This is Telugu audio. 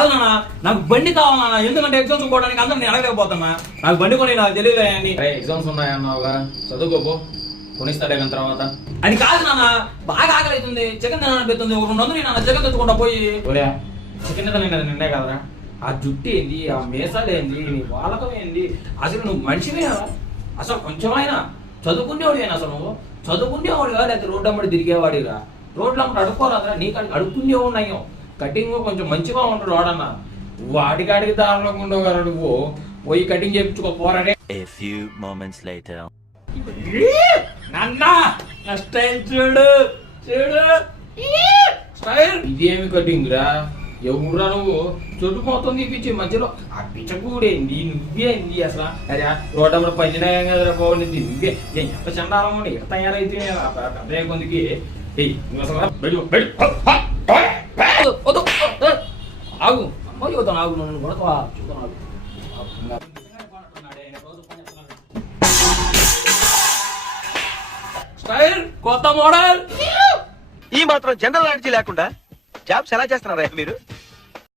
కాదు నాన్న, నాకు బండి కావాలన్నా. ఎందుకంటే ఎగ్జామ్స్ పోవడానికి అందరిని అడగలేకపోతున్నా. నాకు బండి కొని నాకు తెలియదు అని. ఎగ్జామ్స్ ఉన్నాయన్నావుగా, చదువుకోపో, కొనిస్తాడే కానీ తర్వాత. అది కాదు నాన్న, బాగా ఆకలి అవుతుంది, చికెన్ తినాలనిపిస్తుంది. ఒక 200 నాన్న చికెన్ తెచ్చుకుంటా పోయి. చికెన్ నిన్నే కదరా. ఆ జుట్టు ఏంది, ఆ మీసాలు ఏంది, నీ వాలకం ఏంది, అసలు నువ్వు మనిషివేనా? అసలు కొంచెమైనా చదువుకునేవాడివేనా? అసలు నువ్వు చదువుకునేవాడుగా లేకపోతే రోడ్డు అమ్మడి తిరిగేవాడిగా? రోడ్లు అమ్మడి అడుక్కోరాదురా, నీకు అడుక్కునేవాడు నయ్యం. కటింగ్ కొంచెం మంచిగా ఉంటాడు వాడన్నా. వాడికాడికి దారుణంగా ఉండవు నువ్వు. పోయి కటింగ్ చేయించుకోపోరాడే. నాన్న నా స్టైల్ చూడు చూడు, స్టైల్. ఇదేమి కటింగ్ రా? ఎవరురా నువ్వు? చుట్టు మొత్తం తీపిచ్చి మధ్యలో ఆ పిచ్చకూడేంది, నువ్వేంది అసలు? అరే రోడ్డు పంచినాయం కదరా పోవాలి. నువ్వే ఎంత చండాలం ఎంత తయారైతే పెద్ద కొందికి. నువ్వు అసలు ఆగు అమ్మ చూద్దాం, ఆగు నన్ను కొడతావా? చూద్దాం ఆగు. స్టైల్ కొత్త మోడల్. ఈ మాత్రం జనరల్ నాలెడ్జ్ లేకుండా జాబ్స్ ఎలా చేస్తున్నారా మీరు?